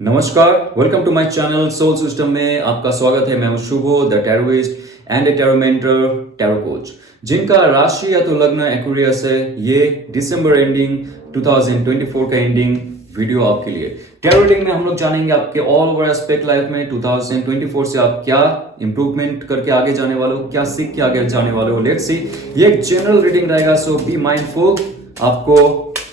नमस्कार, welcome to my channel soul system में आपका स्वागत है। मैं हूं Shubho the tarotist and a tarot mentor, tarot coach. जिनका राशि या तो लग्न एक्वेरियस है, ये दिसंबर एंडिंग 2024 का एंडिंग वीडियो आपके लिए। टैरो रीडिंग में हम लोग जानेंगे आपके ऑल ओवर एस्पेक्ट लाइफ में 2024 से आप क्या इंप्रूवमेंट करके आगे जाने वाले हो, क्या सीख के आगे जाने वाले हो। लेट्स सी, ये एक जनरल रीडिंग रहेगा, सो बी माइंडफुल। आपको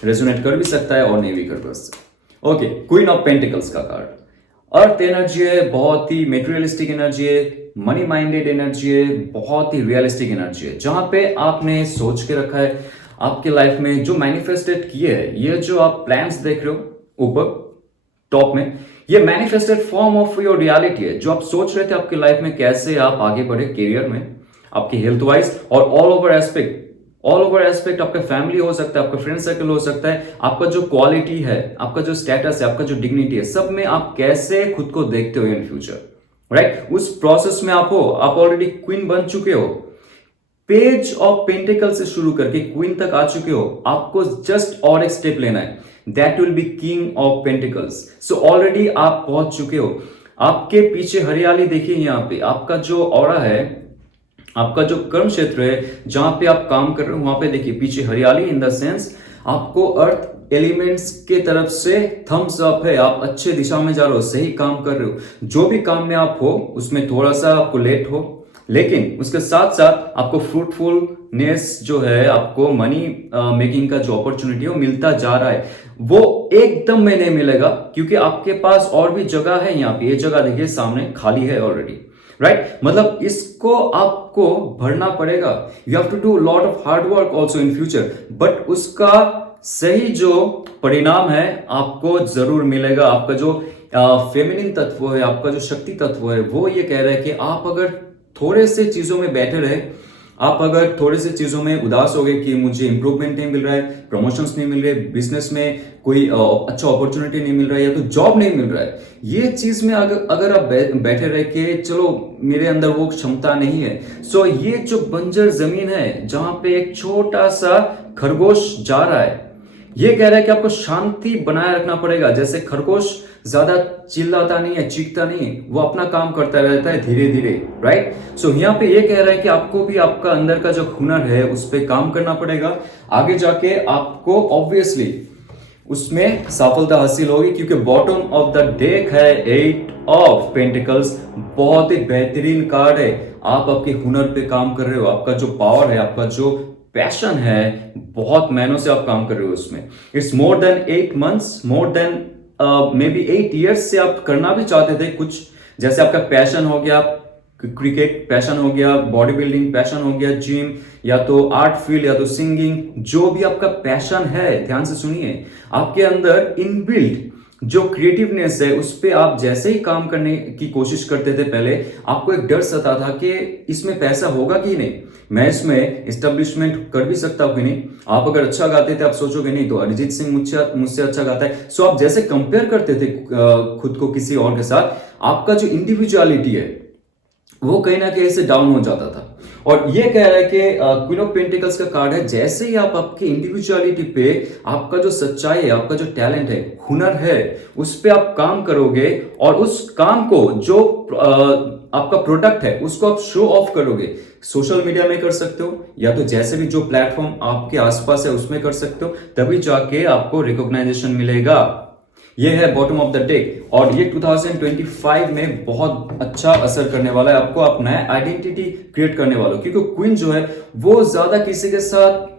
रेजोनेट कर भी सकता है और नहीं भी कर सकता। ओके, क्वीन ऑफ पेंटिकल्स का कार्ड अर्थ एनर्जी है, बहुत ही मेटेरियलिस्टिक एनर्जी है, मनी माइंडेड एनर्जी है, बहुत ही रियलिस्टिक एनर्जी है। जहां पे आपने सोच के रखा है आपके लाइफ में जो मैनिफेस्टेड किए है, ये जो आप प्लान्स देख रहे हो ऊपर टॉप में, ये manifested form of your reality है। जो आप सोच रहे थे आपकी लाइफ में कैसे आप आगे बढ़े करियर में, आपकी हेल्थ वाइज और ऑल ओवर एस्पेक्ट आपका फैमिली हो सकता है, आपका फ्रेंड सर्कल हो सकता है, आपका जो क्वालिटी है, आपका जो स्टेटस है, आपका जो डिग्निटी है, सब में आप कैसे खुद को देखते हो इन फ्यूचर, राइट? उस प्रोसेस में आप हो, आप ऑलरेडी क्वीन बन चुके हो, पेज ऑफ पेंटिकल से शुरू करके क्वीन तक आ चुके हो। आपको जस्ट और एक स्टेप लेना है, that will be king of pentacles. So already आप पहुंच चुके हो। आपके पीछे हरियाली देखिए, यहाँ पे आपका जो ऑरा है, आपका जो कर्म क्षेत्र है, जहां पे आप काम कर रहे हो, वहां पे देखिए पीछे हरियाली, इन द सेंस आपको अर्थ एलिमेंट्स के तरफ से थम्स अप है। आप अच्छे दिशा में जा रहे हो, सही काम कर रहे हो। जो भी काम में आप हो उसमें थोड़ा सा आपको लेट हो, लेकिन उसके साथ साथ आपको फ्रूटफुलनेस जो है, आपको मनी मेकिंग का जो अपॉर्चुनिटी है वो मिलता जा रहा है। वो एकदम में नहीं मिलेगा, क्योंकि आपके पास और भी जगह है। यहाँ पे ये जगह देखिए सामने खाली है ऑलरेडी, राइट? मतलब इसको आपको भरना पड़ेगा। You have to do lot of hard work also in future, but उसका सही जो परिणाम है आपको जरूर मिलेगा। आपका जो फेमिनिन तत्व है, आपका जो शक्ति तत्व है, वो ये कह रहा है कि आप अगर थोड़े से चीजों में बैठे रहे, आप अगर थोड़े से चीजों में उदास हो गए कि मुझे इंप्रूवमेंट नहीं मिल रहा है, प्रमोशंस नहीं मिल रहे, बिजनेस में कोई अच्छा अपॉर्चुनिटी नहीं मिल रहा है, या तो जॉब नहीं मिल रहा है, ये चीज में अगर आप बैठे रह के चलो मेरे अंदर वो क्षमता नहीं है, सो ये जो बंजर जमीन है जहां पे एक छोटा सा खरगोश जा रहा है, ये कह रहा है कि आपको शांति बनाए रखना पड़ेगा। जैसे खरगोश ज्यादा चिल्लाता नहीं है, चीखता नहीं है, वो अपना काम करता रहता है धीरे धीरे, राइट? सो यहाँ पे ये कह रहा है कि आपको भी आपका अंदर का जो हुनर है उस पर काम करना पड़ेगा। आगे जाके आपको ऑब्वियसली उसमें सफलता हासिल होगी, क्योंकि बॉटम ऑफ द डेक है 8 ऑफ पेंटिकल्स। बहुत ही बेहतरीन कार्ड है। आप आपके हुनर पे काम कर रहे हो, आपका जो पावर है, आपका जो पैशन है, बहुत महीनों से आप काम कर रहे हो उसमें। It's more than 8 months, more than may be 8 years से आप करना भी चाहते थे कुछ। जैसे आपका पैशन हो गया क्रिकेट, पैशन हो गया बॉडी बिल्डिंग, पैशन हो गया जिम, या तो आर्ट फील्ड, या तो सिंगिंग, जो भी आपका पैशन है, ध्यान से सुनिए, आपके अंदर इनबिल्ट जो क्रिएटिवनेस है उस पे आप जैसे ही काम करने की कोशिश करते थे, पहले आपको एक डर सता था कि इसमें पैसा होगा कि नहीं, मैं इसमें एस्टेब्लिशमेंट कर भी सकता हूं कि नहीं। आप अगर अच्छा गाते थे, आप सोचोगे नहीं तो अरिजीत सिंह मुझसे अच्छा गाता है। सो आप जैसे कंपेयर करते थे खुद को किसी और के साथ, आपका जो इंडिविजुअलिटी है वो कहीं ना कहीं से डाउन हो जाता था। और ये कह रहा है कि क्वीन ऑफ पेंटिकल्स का कार्ड है, जैसे ही आप आपके इंडिविजुअलिटी पे, आपका जो सच्चाई है, आपका जो टैलेंट है, हुनर है, उस पे आप काम करोगे, और उस काम को जो आपका प्रोडक्ट है उसको आप शो ऑफ करोगे। सोशल मीडिया में कर सकते हो, या तो जैसे भी जो प्लेटफॉर्म आपके आसपास है उसमें कर सकते हो, तभी जाके आपको रिकॉग्नाइजेशन मिलेगा। ये है बॉटम ऑफ द डेक, और ये 2025 में बहुत अच्छा असर करने वाला है आपको। आप नया आइडेंटिटी क्रिएट करने वाले हो, क्योंकि क्वीन जो है वो ज्यादा किसी के साथ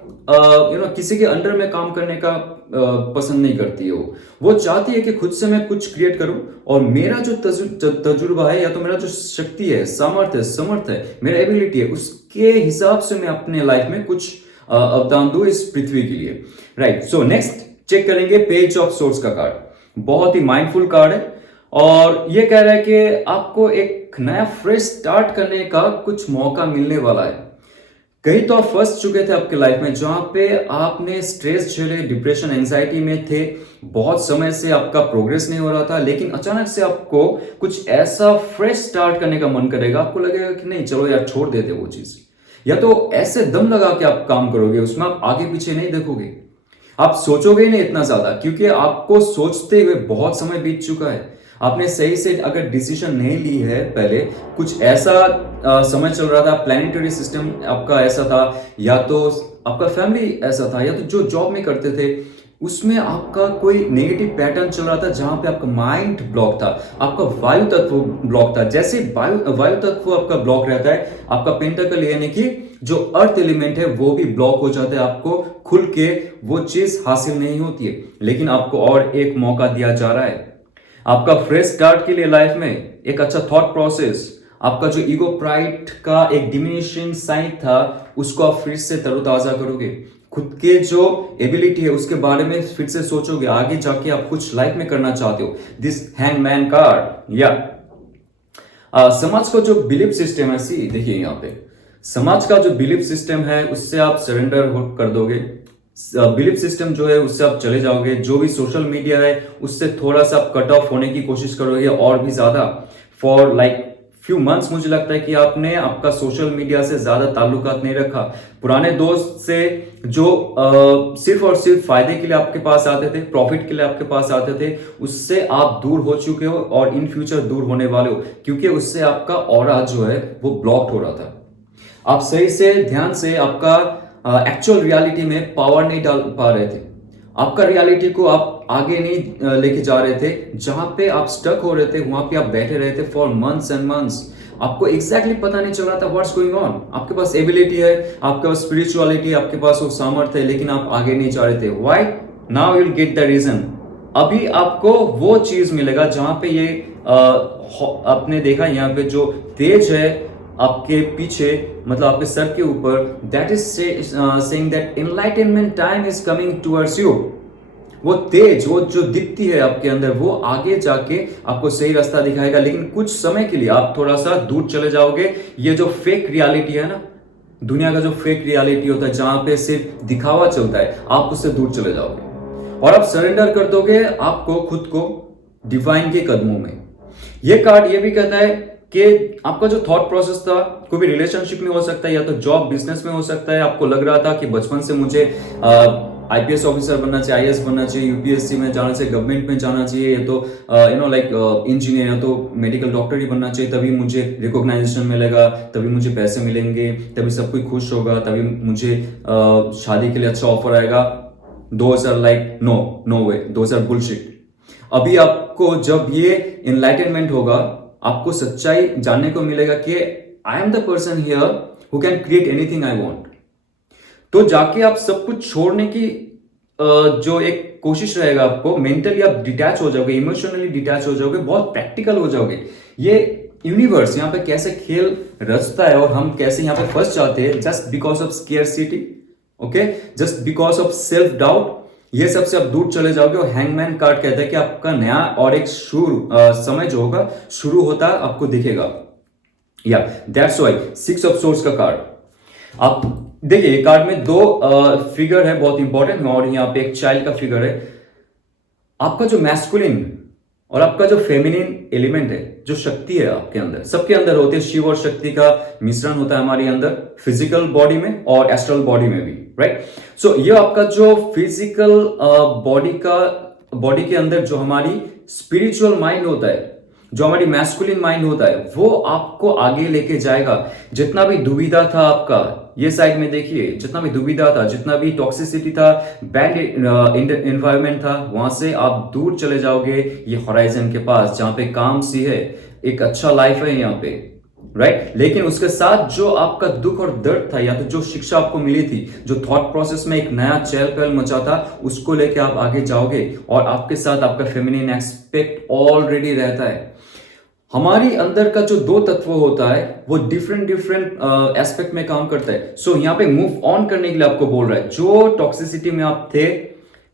किसी के अंडर में काम करने का पसंद नहीं करती है। वो चाहती है कि खुद से मैं कुछ क्रिएट करूं, और मेरा जो तजुर्बा है, या तो मेरा जो शक्ति है, समर्थ है, मेरा एबिलिटी है, उसके हिसाब से मैं अपने लाइफ में कुछ अवदान दूं इस पृथ्वी के लिए, राइट? सो नेक्स्ट चेक करेंगे पेज ऑफ सोर्स का कार्ड। बहुत ही माइंडफुल कार्ड है, और ये कह रहा है कि आपको एक नया फ्रेश स्टार्ट करने का कुछ मौका मिलने वाला है। कहीं तो आप फंस चुके थे आपके लाइफ में, जहां पे आपने स्ट्रेस झेले, डिप्रेशन, एंजाइटी में थे, बहुत समय से आपका प्रोग्रेस नहीं हो रहा था, लेकिन अचानक से आपको कुछ ऐसा फ्रेश स्टार्ट करने का मन करेगा। आपको लगेगा कि नहीं, चलो यार छोड़ देते वो चीज, या तो ऐसे दम लगा के आप काम करोगे, उसमें आप आगे पीछे नहीं देखोगे, आप सोचोगे ही नहीं इतना ज्यादा, क्योंकि आपको सोचते हुए बहुत समय बीत चुका है। आपने सही से अगर डिसीजन नहीं ली है पहले, कुछ ऐसा समय चल रहा था, प्लानिटरी सिस्टम आपका ऐसा था, या तो आपका फैमिली ऐसा था, या तो जो जॉब में करते थे उसमें आपका कोई नेगेटिव पैटर्न चल रहा था, जहां पे आपका माइंड ब्लॉक था, आपका वायु तत्व ब्लॉक था। जैसे वायु तत्व आपका ब्लॉक रहता है, आपका पेंटाकल यानी कि जो अर्थ एलिमेंट है वो भी ब्लॉक हो जाता है, आपको खुल के वो चीज हासिल नहीं होती है। लेकिन आपको और एक मौका दिया जा रहा है, आपका फ्रेश स्टार्ट के लिए लाइफ में एक अच्छा थॉट प्रोसेस, आपका जो ईगो प्राइड का एक डिमिनिशिंग साइन था उसको आप फिर से तरोताजा करोगे, खुद के जो एबिलिटी है उसके बारे में फिर से सोचोगे, आगे जाके आप कुछ लाइफ में करना चाहते हो। दिस हैंगमैन कार्ड या समाज का जो बिलीफ सिस्टम है, सी देखिए यहाँ पे समाज का जो बिलीफ सिस्टम है उससे आप सरेंडर कर दोगे, बिलीफ सिस्टम जो है उससे आप चले जाओगे, जो भी सोशल मीडिया है उससे थोड़ा सा आप कट ऑफ होने की कोशिश करोगे और भी ज्यादा। फॉर लाइक फ्यू मंथ्स मुझे लगता है कि आपने आपका सोशल मीडिया से ज्यादा ताल्लुकात नहीं रखा, पुराने दोस्त से जो सिर्फ और सिर्फ फायदे के लिए आपके पास आते थे, प्रॉफिट के लिए आपके पास आते थे, उससे आप दूर हो चुके हो और इन फ्यूचर दूर होने वाले हो, क्योंकि उससे आपका ऑरा जो है वो ब्लॉक्ड हो रहा था। आप सही से ध्यान से आपका एक्चुअल रियलिटी में पावर नहीं डाल पा रहे थे, आपका रियलिटी को आप आगे नहीं लेके जा रहे थे, जहां पे आप स्टक हो रहे थे वहां पे आप बैठे रहे थे फॉर मंथ्स एंड मंथ्स। आपको एग्जैक्टली पता नहीं चल रहा था व्हाट्स गोइंग ऑन। आपके पास एबिलिटी है, आपके पास स्पिरिचुअलिटी, आपके पास वो सामर्थ्य है, लेकिन आप आगे नहीं जा रहे थे। Why? Now you will get the reason. अभी आपको वो चीज मिलेगा जहां पे ये आपने देखा यहाँ पे जो तेज है आपके पीछे, मतलब आपके सर के ऊपर, that is saying that enlightenment time is coming towards you. वो तेज, वो जो दीप्ति है आपके अंदर, वो आगे जाके आपको सही रास्ता दिखाएगा, लेकिन कुछ समय के लिए आप थोड़ा सा दूर चले जाओगे। ये जो फेक रियलिटी है ना, दुनिया का जो फेक रियलिटी होता है जहां पे सिर्फ दिखावा चलता है, आप उससे दूर चले जाओगे और आप सरेंडर कर दोगे आपको खुद को डिवाइन के कदमों में। ये कार्ड ये भी कहता है कि आपका जो थॉट प्रोसेस था कोई भी रिलेशनशिप में हो सकता है, या तो जॉब बिजनेस में हो सकता है। आपको लग रहा था कि बचपन से मुझे आईपीएस ऑफिसर बनना चाहिए, आईएएस बनना चाहिए, यूपीएससी में जाना चाहिए, गवर्नमेंट में जाना चाहिए, या तो लाइक इंजीनियर, या तो मेडिकल डॉक्टर ही बनना चाहिए, तभी मुझे रिकॉग्नाइजेशन मिलेगा, तभी मुझे पैसे मिलेंगे, तभी सब कोई खुश होगा, तभी मुझे शादी के लिए अच्छा ऑफर आएगा। Those are like no way, those are bullshit. अभी आपको जब ये इनलाइटनमेंट होगा, आपको सच्चाई जानने को मिलेगा कि I am the person here who can create anything I want. तो जाके आप सब कुछ छोड़ने की जो एक कोशिश रहेगा, आपको मेंटली आप डिटैच हो जाओगे, इमोशनली डिटैच हो जाओगे, बहुत प्रैक्टिकल हो जाओगे। ये यूनिवर्स यहाँ पे कैसे खेल रचता है और हम कैसे यहाँ पे फंस जाते हैं just because of scarcity, okay, just because of self doubt. ये सबसे आप दूर चले जाओगे। और हैंगमैन कार्ड कहता है कि आपका नया और एक समय जो होगा शुरू होता है, आपको दिखेगा। या दैट्स व्हाई 6 ऑफ सोर्स का कार्ड। आप देखिए कार्ड में दो फिगर है बहुत इंपॉर्टेंट, और यहाँ पे एक चाइल्ड का फिगर है। आपका जो मैस्कुलिन और आपका जो फेमिनिन एलिमेंट है, जो शक्ति है आपके अंदर, सबके अंदर होती है। शिव और शक्ति का मिश्रण होता है हमारे अंदर, फिजिकल बॉडी में और एस्ट्रल बॉडी में भी, राइट। सो ये आपका जो फिजिकल बॉडी के अंदर जो हमारी स्पिरिचुअल माइंड होता है, जो हमारी मैस्कुलिन माइंड होता है, वो आपको आगे लेके जाएगा। जितना भी दुविधा था आपका, ये साइड में देखिए, जितना भी दुविधा था, जितना भी टॉक्सिसिटी था, बैड एनवायरनमेंट था, वहां से आप दूर चले जाओगे ये होराइजन के पास, जहां पे काम सी है, एक अच्छा लाइफ है यहाँ पे, राइट। लेकिन उसके साथ जो आपका दुख और दर्द था, या तो जो शिक्षा आपको मिली थी, जो थॉट प्रोसेस में एक नया चहल पहल मचा था, उसको लेके आप आगे जाओगे। और आपके साथ आपका फेमिनिन एस्पेक्ट ऑलरेडी रहता है। हमारी अंदर का जो दो तत्व होता है वो डिफरेंट एस्पेक्ट में काम करता है। सो यहाँ पे मूव ऑन करने के लिए आपको बोल रहा है। जो टॉक्सिसिटी में आप थे,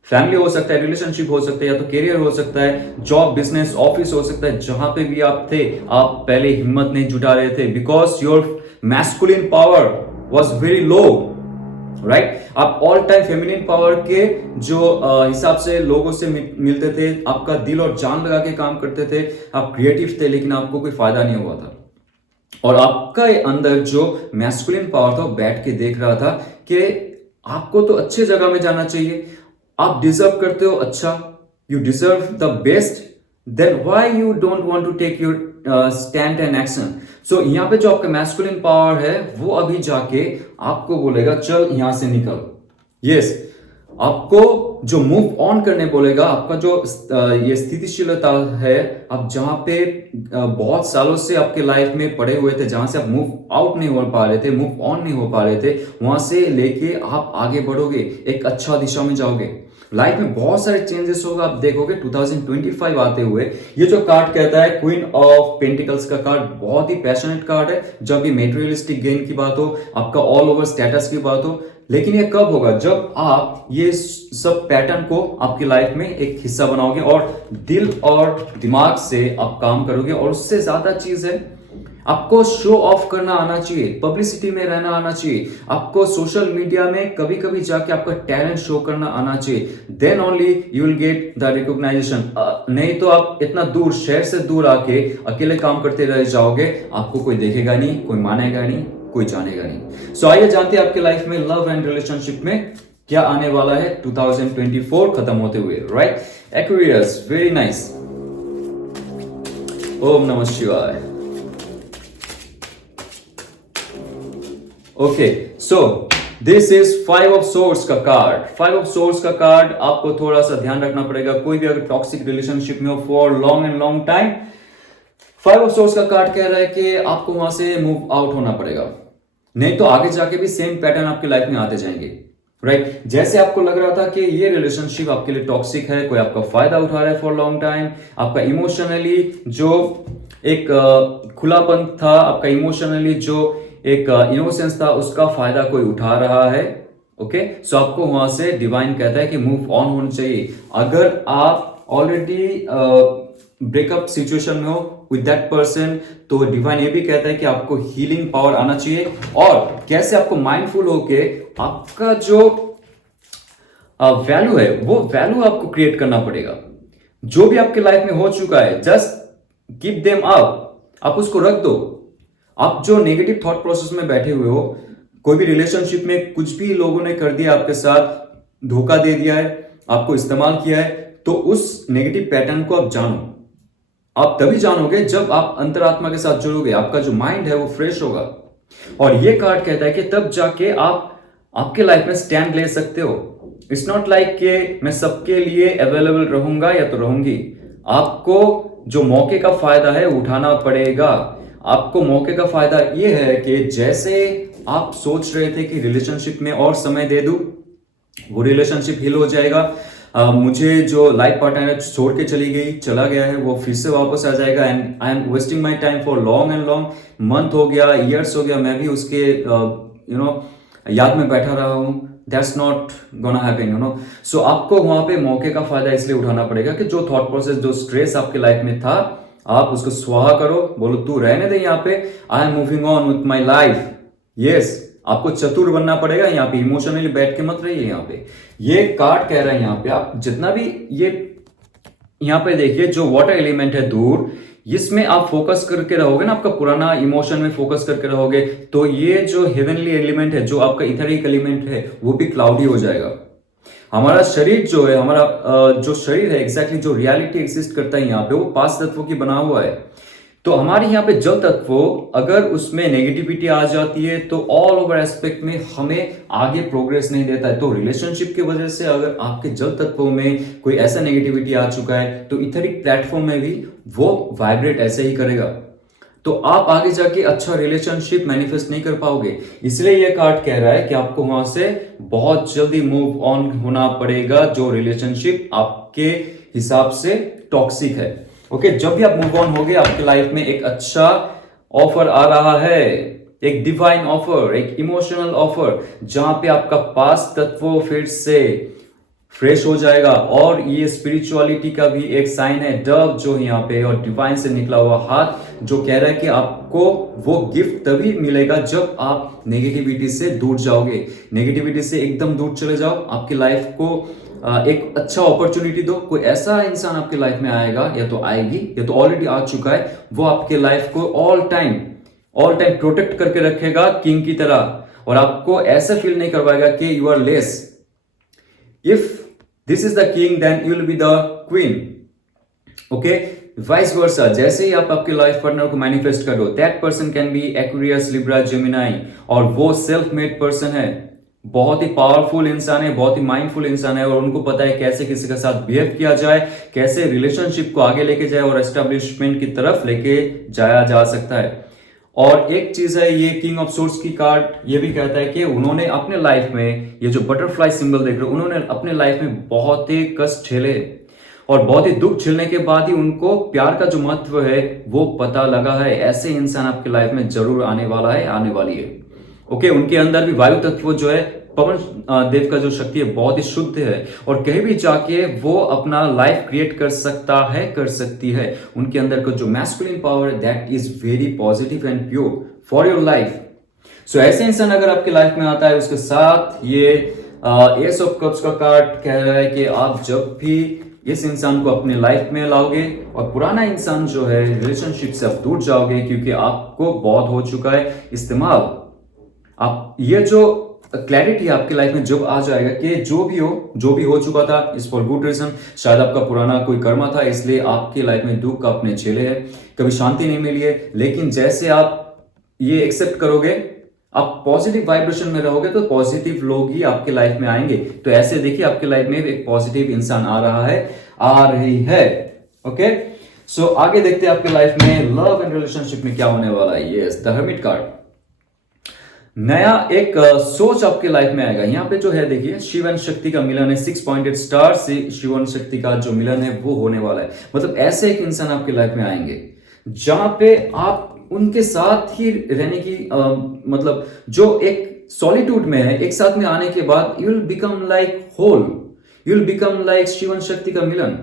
फैमिली हो सकता है, रिलेशनशिप हो सकता है, या तो करियर हो सकता है, जॉब, बिजनेस, ऑफिस हो सकता है, जहां पे भी आप थे, आप पहले हिम्मत नहीं जुटा रहे थे because your masculine power was very low, right. आप ऑल टाइम फेमिनिन पावर के जो हिसाब से लोगों से मिलते थे, आपका दिल और जान लगा के काम करते थे, आप क्रिएटिव थे, लेकिन आपको कोई फायदा नहीं हुआ था। और आपका अंदर जो मैस्कुलिन पावर था, बैठ के देख रहा था कि आपको तो अच्छे जगह में जाना चाहिए, आप डिजर्व करते हो अच्छा, you deserve the best, then why you don't want to take your stand and action. So यहाँ पे जो आपका मैस्कुलिन पावर है वो अभी जाके आपको बोलेगा चल यहां से निकल। यस, आपको जो मूव ऑन करने बोलेगा, आपका जो ये स्थितिशीलता है, आप जहां पे बहुत सालों से आपके लाइफ में पड़े हुए थे, जहां से आप मूव आउट नहीं हो पा रहे थे, मूव ऑन नहीं हो पा रहे थे, वहां से लेके आप आगे बढ़ोगे, एक अच्छा दिशा में जाओगे। लाइफ में बहुत सारे चेंजेस होगा, आप देखोगे 2025 आते हुए। ये जो कार्ड कहता है क्वीन ऑफ पेंटिकल्स का कार्ड, बहुत ही पैशनेट कार्ड है। जब भी मेटेरियलिस्टिक गेन की बात हो, आपका ऑल ओवर स्टेटस की बात हो, लेकिन ये कब होगा? जब आप ये सब पैटर्न को आपकी लाइफ में एक हिस्सा बनाओगे और दिल और दिमाग से आप काम करोगे। और उससे ज्यादा चीज है, आपको शो ऑफ करना आना चाहिए, पब्लिसिटी में रहना आना चाहिए, आपको सोशल मीडिया में कभी कभी जाके आपका टैलेंट शो करना आना चाहिए। Then only you will get the recognition. नहीं तो आप इतना दूर, शहर से दूर आके अकेले काम करते रह जाओगे, आपको कोई देखेगा नहीं, कोई मानेगा नहीं, कोई जानेगा नहीं। सो आइए जानते हैं आपके लाइफ में लव एंड रिलेशनशिप में क्या आने वाला है 2024 खत्म होते हुए। Right, Aquarius, very nice. ओम नमः शिवाय। Okay, so this is 5 of swords का कार्ड। 5 ऑफ सोर्स का कार्ड, आपको थोड़ा सा ध्यान रखना पड़ेगा कोई भी अगर टॉक्सिक रिलेशनशिप में हो for long and long time. 5 of swords का कार्ड कह रहा है कि आपको वहां से मूव आउट होना पड़ेगा, नहीं तो आगे जाके भी सेम पैटर्न आपकी लाइफ में आते जाएंगे। राइट, जैसे आपको लग रहा था कि ये रिलेशनशिप आपके लिए टॉक्सिक है, कोई आपका फायदा उठा रहा है फॉर लॉन्ग टाइम, आपका इमोशनली जो एक खुलापन था, आपका इमोशनली जो एक इनोसेंस था, उसका फायदा कोई उठा रहा है। ओके, सो आपको वहां से डिवाइन कहता है कि मूव ऑन होना चाहिए। अगर आप ऑलरेडी ब्रेकअप सिचुएशन में हो विद दैट पर्सन, तो डिवाइन ये भी कहता है कि आपको हीलिंग पावर आना चाहिए। और कैसे? आपको माइंडफुल होके आपका जो वैल्यू है वो वैल्यू आपको क्रिएट करना पड़ेगा। जो भी आपके लाइफ में हो चुका है, जस्ट कीप देम अप, आप उसको रख दो। आप जो नेगेटिव थॉट प्रोसेस में बैठे हुए हो, कोई भी रिलेशनशिप में कुछ भी लोगों ने कर दिया, आपके साथ धोखा दे दिया है, आपको इस्तेमाल किया है, तो उस नेगेटिव पैटर्न को आप जानो। आप तभी जानोगे जब आप अंतरात्मा के साथ जुड़ोगे, आपका जो माइंड है वो फ्रेश होगा। और ये कार्ड कहता है कि तब जाके आप आपके लाइफ में स्टैंड ले सकते हो। इट्स नॉट लाइक कि मैं सबके लिए अवेलेबल रहूंगा या तो रहूंगी। आपको जो मौके का फायदा है उठाना पड़ेगा। आपको मौके का फायदा ये है कि जैसे आप सोच रहे थे कि रिलेशनशिप में और समय दे दूं, वो रिलेशनशिप हिल हो जाएगा। मुझे जो लाइफ पार्टनर है छोड़ के चला गया है, वो फिर से वापस आ जाएगा। And I am wasting my time for long and long, month हो गया, ईयर्स हो गया, मैं भी उसके याद में बैठा रहा हूं। दैट्स नॉट गोना हैपन, सो आपको वहां पे मौके का फायदा इसलिए उठाना पड़ेगा कि जो थॉट प्रोसेस, जो स्ट्रेस आपके लाइफ में था, आप उसको स्वाहा करो। बोलो तू रहने दे यहाँ पे, I am moving on with my life. Yes, आपको चतुर बनना पड़ेगा। यहाँ पे इमोशनली बैठ के मत रहिए। यहाँ पे ये कार्ड कह रहा है, यहाँ पे आप जितना भी ये यहाँ पे देखिए, जो वाटर एलिमेंट है दूर, इसमें आप फोकस करके रहोगे ना, आपका पुराना इमोशन में फोकस करके रहोगे, तो ये जो हेवनली एलिमेंट है, जो आपका इथरिक एलिमेंट है, वो भी क्लाउडी हो जाएगा। हमारा शरीर जो है, हमारा जो शरीर है, एग्जैक्टली जो रियलिटी एग्जिस्ट करता है यहाँ पे, वो 5 तत्वों की बना हुआ है। तो हमारे यहाँ पे जल तत्व, अगर उसमें नेगेटिविटी आ जाती है तो ऑल ओवर एस्पेक्ट में हमें आगे प्रोग्रेस नहीं देता है। तो रिलेशनशिप की वजह से अगर आपके जल तत्वों में कोई ऐसा नेगेटिविटी आ चुका है, तो इथरिक प्लेटफॉर्म में भी वो वाइब्रेट ऐसे ही करेगा। तो आप आगे जाके अच्छा रिलेशनशिप मैनिफेस्ट नहीं कर पाओगे। इसलिए ये कार्ड कह रहा है कि आपको वहां से बहुत जल्दी मूव ऑन होना पड़ेगा, जो रिलेशनशिप आपके हिसाब से टॉक्सिक है। ओके, जब भी आप मूव ऑन होगे, आपकी लाइफ में एक अच्छा ऑफर आ रहा है, एक डिवाइन ऑफर, एक इमोशनल ऑफर, जहां पे आपका पास्ट तत्व फिर से फ्रेश हो जाएगा। और ये स्पिरिचुअलिटी का भी एक साइन है, डव जो यहाँ पे, और डिवाइन से निकला हुआ हाथ जो कह रहा है कि आपको वो गिफ्ट तभी मिलेगा जब आप नेगेटिविटी से दूर जाओगे। नेगेटिविटी से एकदम दूर चले जाओ, आपकी लाइफ को एक अच्छा अपॉर्चुनिटी दो। कोई ऐसा इंसान आपके लाइफ में आएगा, या तो आएगी, या तो ऑलरेडी आ चुका है, वो आपके लाइफ को ऑल टाइम प्रोटेक्ट करके रखेगा किंग की तरह, और आपको ऐसा फील नहीं करवाएगा कि you are less. If this is the king, then you will be the queen. Okay, vice versa, जैसे ही आप आपके लाइफ पार्टनर को मैनिफेस्ट करो, that person can be Aquarius, Libra, Gemini, और वो सेल्फ मेड पर्सन है, बहुत ही पावरफुल इंसान है, बहुत ही माइंडफुल इंसान है, और उनको पता है कैसे किसी के साथ बिहेव किया जाए, कैसे रिलेशनशिप को आगे लेके जाए और एस्टेब्लिशमेंट की तरफ लेके जाया जा सकता है। और एक चीज है, ये किंग ऑफ सोर्ड्स की कार्ड ये भी कहता है कि उन्होंने अपने लाइफ में, ये जो बटरफ्लाई सिंबल देख रहे हो, उन्होंने अपने लाइफ में बहुत ही कष्ट झेले और बहुत ही दुख झेलने के बाद ही उनको प्यार का जो महत्व है वो पता लगा है। ऐसे इंसान आपके लाइफ में जरूर आने वाला है, आने वाली है। ओके, उनके अंदर भी वायु तत्व जो है, पवन देव का जो शक्ति है बहुत ही शुद्ध है, और कहीं भी जाके वो अपना लाइफ क्रिएट कर सकता है, कर सकती है। उनके अंदर का जो मैस्कुलिन पावर है that is very positive and pure for your life. So ऐसे इंसान अगर आपकी लाइफ में आता है, उसके साथ ये एस ऑफ कप्स का कार्ड कह रहा है कि आप जब भी इस इंसान को अपने लाइफ में लाओगे और पुराना इंसान जो है रिलेशनशिप से आप दूर जाओगे, क्योंकि आपको बहुत हो चुका है इस्तेमाल। आप ये जो क्लैरिटी आपकी लाइफ में जब आ जाएगा कि जो भी हो चुका था इस फॉर गुड रीजन, शायद आपका पुराना कोई कर्मा था, इसलिए आपकी लाइफ में दुख आपने झेले है, कभी शांति नहीं मिली है। लेकिन जैसे आप ये एक्सेप्ट करोगे, आप पॉजिटिव वाइब्रेशन में रहोगे, तो पॉजिटिव लोग ही आपके लाइफ में आएंगे। तो ऐसे देखिए आपके लाइफ में एक पॉजिटिव इंसान आ रहा है, आ रही है। ओके, सो आगे देखते हैं आपके लाइफ में लव एंड रिलेशनशिप में क्या होने वाला है। यस, द हर्मिट कार्ड, नया एक सोच आपके लाइफ में आएगा। यहाँ पे जो है देखिए, शिव एंड शक्ति का मिलन है, 6 पॉइंटेड स्टार से शिव एंड शक्ति का जो मिलन है वो होने वाला है। मतलब ऐसे एक इंसान आपके लाइफ में आएंगे जहां पे आप उनके साथ ही रहने की मतलब जो एक सॉलिट्यूड में है, एक साथ में आने के बाद you will become like whole, you will become like Shiva and Shakti का मिलन,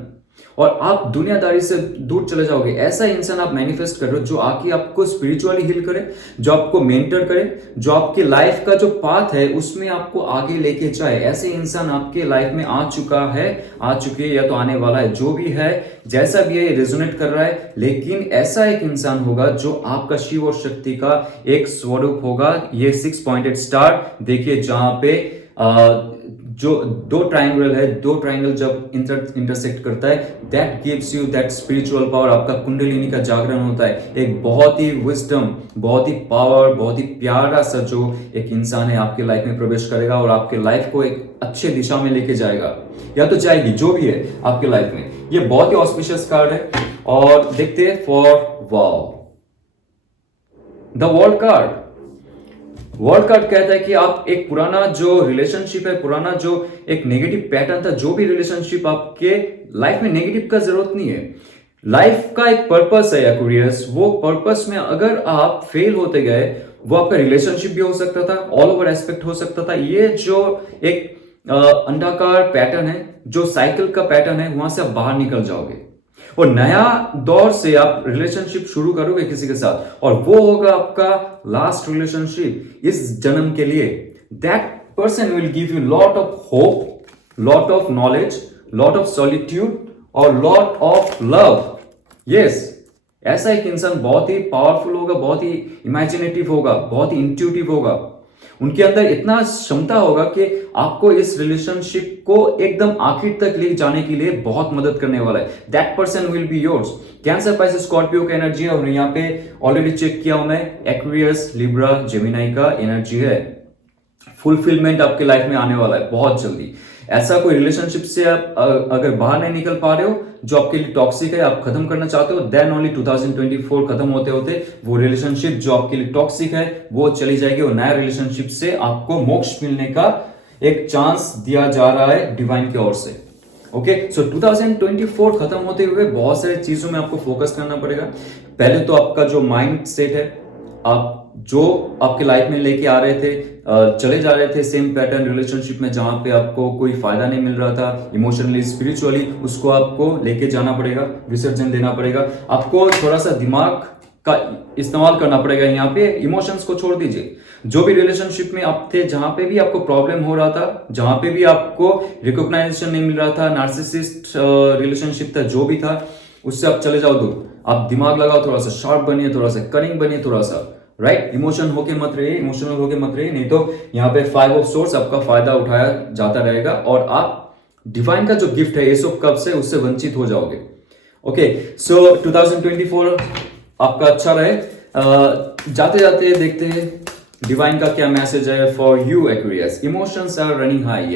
और आप दुनियादारी से दूर चले जाओगे। ऐसा इंसान आप मैनिफेस्ट कर रहे हो जो आके आपको स्पिरिचुअली हील करे, जो आपको मेंटर करे, जो आपके लाइफ का जो पाथ है उसमें आपको आगे लेके जाए। ऐसे इंसान आपके लाइफ में आ चुका है, आ चुके या तो आने वाला है, जो भी है, जैसा भी है, ये रेजोनेट कर रहा है। लेकिन ऐसा एक इंसान होगा जो आपका शिव और शक्ति का एक स्वरूप होगा। ये 6 पॉइंटेड स्टार देखिए, जहां पे जो दो ट्राइंगल है, दो ट्राइंगल जब इंटरसेक्ट करता है, that gives you that spiritual power. आपका कुंडलिनी का जागरण होता है, एक बहुत ही विजडम, बहुत ही पावर, बहुत ही प्यारा सा जो एक इंसान है आपके लाइफ में प्रवेश करेगा और आपके लाइफ को एक अच्छे दिशा में लेके जाएगा, या तो जाएगी, जो भी है आपके लाइफ में। ये बहुत ही ऑस्पिशियस कार्ड है। और देखते हैं for wow, the world card. World card कहता है कि आप एक पुराना जो रिलेशनशिप है, पुराना जो एक नेगेटिव पैटर्न था, जो भी रिलेशनशिप आपके लाइफ में, नेगेटिव का जरूरत नहीं है। लाइफ का एक पर्पस है एक्वेरियस, वो पर्पस में अगर आप फेल होते गए, वो आपका रिलेशनशिप भी हो सकता था, ऑल ओवर एस्पेक्ट हो सकता था। ये जो एक अंडाकार पैटर्न है, जो साइकिल का पैटर्न है, वहां से आप बाहर निकल जाओगे और नया दौर से आप रिलेशनशिप शुरू करोगे किसी के साथ, और वो होगा आपका लास्ट रिलेशनशिप इस जन्म के लिए। That person will give you lot of hope, lot of knowledge, lot of solitude और लॉट ऑफ लव। यस, ऐसा एक इंसान बहुत ही पावरफुल होगा, बहुत ही इमेजिनेटिव होगा, बहुत ही इंट्यूटिव होगा। उनके अंदर इतना क्षमता होगा कि आपको इस रिलेशनशिप को एकदम आखिर तक ले जाने के लिए बहुत मदद करने वाला है। That person will be yours. Cancer, Pisces, Scorpio का एनर्जी है, और यहाँ पे ऑलरेडी चेक किया हूं मैं, एक्वेरियस, लिब्रा, जेमिनाई का एनर्जी है। फुलफिलमेंट आपके लाइफ में आने वाला है बहुत जल्दी। ऐसा कोई रिलेशनशिप से आप अगर बाहर नहीं निकल पा रहे हो, जो आपके लिए टॉक्सिक है, आप खत्म करना चाहते हो, देन ओनली 2024 खत्म होते होते वो रिलेशनशिप जो आपके लिए टॉक्सिक है वो चली जाएगी, और नया रिलेशनशिप से आपको मोक्ष मिलने का एक चांस दिया जा रहा है डिवाइन की ओर से। ओके, सो 2024 खत्म होते हुए बहुत सारी चीजों में आपको फोकस करना पड़ेगा। पहले तो आपका जो माइंड सेट है, आप जो आपके लाइफ में लेके आ रहे थे, चले जा रहे थे सेम पैटर्न रिलेशनशिप में, जहां पे आपको कोई फायदा नहीं मिल रहा था इमोशनली, स्पिरिचुअली, उसको आपको लेके जाना पड़ेगा, विसर्जन देना पड़ेगा। आपको थोड़ा सा दिमाग का इस्तेमाल करना पड़ेगा। यहाँ पे इमोशंस को छोड़ दीजिए। जो भी रिलेशनशिप में आप थे, जहां पे भी आपको प्रॉब्लम हो रहा था, जहां पे भी आपको रिकॉग्नाइजेशन नहीं मिल रहा था, नार्सिसिस्ट रिलेशनशिप था, जो भी था, उससे आप चले जाओ दूर। आप दिमाग लगाओ, थोड़ा सा शार्प बनिए, थोड़ा सा कनिंग बनिए, थोड़ा सा राइट। इमोशनल होके मत रहिए, नहीं तो यहाँ पे 5 ऑफ सोर्स आपका फायदा उठाया जाता रहेगा और आप डिवाइन का जो गिफ्ट है एस ऑफ कप्स है उससे वंचित हो जाओगे। ओके, सो 2024 आपका अच्छा रहे। जाते जाते देखते हैं डिवाइन का क्या मैसेज है for you Aquarius. Emotions are running high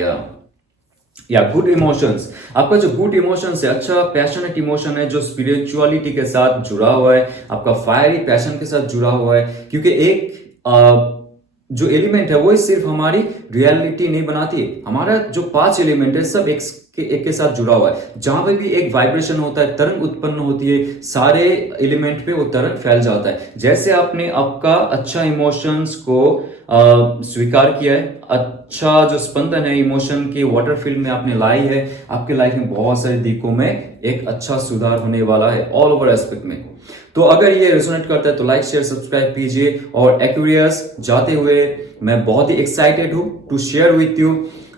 या गुड इमोशंस। आपका जो गुड इमोशंस है, अच्छा पैशनेट इमोशन है जो स्पिरिचुअलिटी के साथ जुड़ा हुआ है, आपका फायरी पैशन के साथ जुड़ा हुआ है। क्योंकि एक जो एलिमेंट है वो सिर्फ हमारी रियलिटी नहीं बनाती है, हमारा जो 5 एलिमेंट है सब एक के साथ जुड़ा हुआ है। जहां पे भी एक वाइब्रेशन होता है, तरंग उत्पन्न होती है, सारे एलिमेंट पे वो तरंग फैल जाता है। जैसे आपने आपका अच्छा इमोशंस को स्वीकार किया है, अच्छा जो स्पंदन है इमोशन की वाटर फील्ड में आपने लाई है, आपके लाइफ में बहुत सारे दिकों में एक अच्छा सुधार होने वाला है ऑल ओवर एस्पेक्ट में। तो अगर ये रेजोनेट करता है तो लाइक शेयर सब्सक्राइब कीजिए। और एक्वेरियस जाते हुए मैं बहुत ही एक्साइटेड हूं to share with you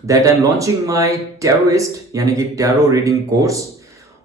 that I am launching my tarotist यानी कि tarot reading course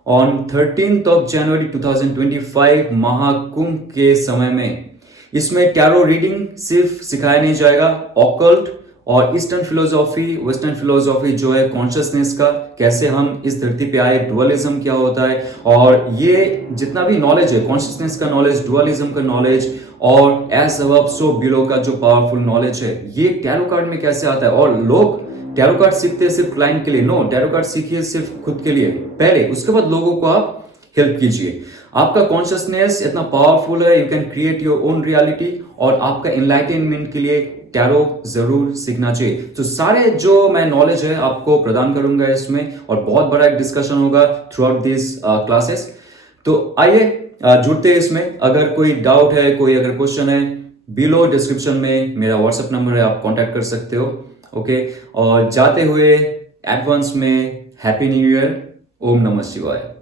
on 13th of January 2025 Mahakumbh के समय में। इसमें टैरो रीडिंग सिर्फ सिखाया नहीं जाएगा, ऑकल्ट और ईस्टर्न फिलोसॉफी, वेस्टर्न फिलोसॉफी जो है कॉन्शियसनेस का, कैसे हम इस धरती पे आए, डुअलिज्म क्या होता है, और ये जितना भी नॉलेज है, कॉन्शियसनेस का नॉलेज, डुअलिज्म का नॉलेज और एज अबव सो बिलो का जो पावरफुल नॉलेज है, ये टैरो कार्ड में कैसे आता है। और लोग टैरो कार्ड सीखते हैं सिर्फ क्लाइंट के लिए, नो, टैरो कार्ड सीखिए सिर्फ खुद के लिए पहले, उसके बाद लोगों को आप हेल्प कीजिए। आपका कॉन्शियसनेस इतना पावरफुल है, you can create your own reality, और आपका एनलाइटनमेंट के लिए टैरो जरूर सीखना चाहिए। तो सारे जो मैं नॉलेज है आपको प्रदान करूंगा इसमें, और बहुत बड़ा एक डिस्कशन होगा थ्रू आउट दिस क्लासेस। तो आइए जुड़ते हैं इसमें। अगर कोई डाउट है, कोई अगर क्वेश्चन है, बिलो डिस्क्रिप्शन में मेरा व्हाट्सएप नंबर है, आप कांटेक्ट कर सकते हो। ओके, और जाते हुए एडवांस में हैप्पी न्यू ईयर, ओम नमः शिवाय।